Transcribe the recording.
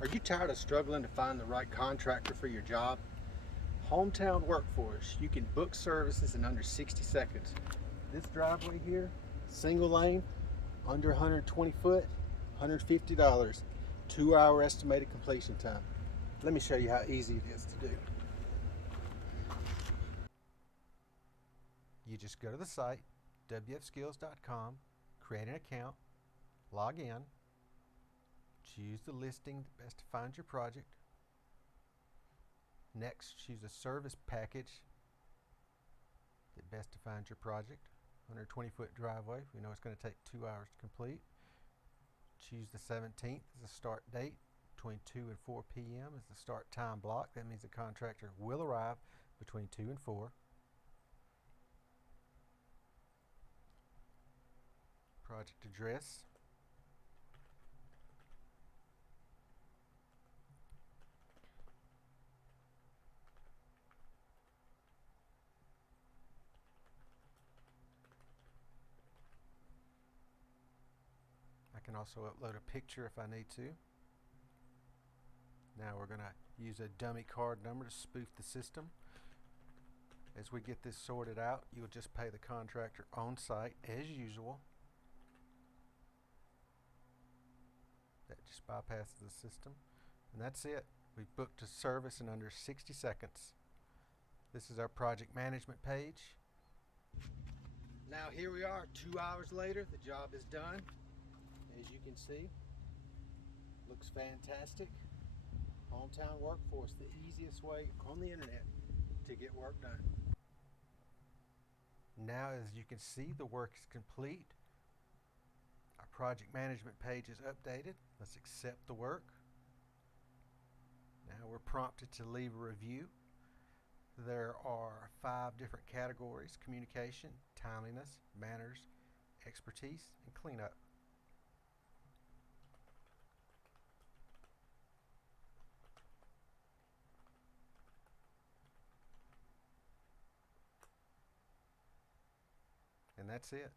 Are you tired of struggling to find the right contractor for your job? Hometown Workforce, you can book services in under 60 seconds. This driveway here, single lane, under 120 foot, $150, 2-hour estimated completion time. Let me show you how easy it is to do. You just go to the site, wfskills.com, create an account, log in, choose the listing that best defines your project. Next, choose a service package that best defines your project. 120-foot driveway, we know it's going to take 2 hours to complete. Choose the 17th as the start date. Between 2 and 4 p.m. is the start time block. That means the contractor will arrive between 2 and 4. Project address. I can also upload a picture if I need to. Now we're going to use a dummy card number to spoof the system. As we get this sorted out, you'll just pay the contractor on site as usual. That just bypasses the system. And that's it. We've booked a service in under 60 seconds. This is our project management page. Now here we are, 2 hours later. The job is done. As you can see, looks fantastic. Hometown Workforce, the easiest way on the internet to get work done. Now, as you can see, the work is complete. Our project management page is updated. Let's accept the work. Now we're prompted to leave a review. There are 5 different categories: communication, timeliness, manners, expertise, and cleanup. And that's it.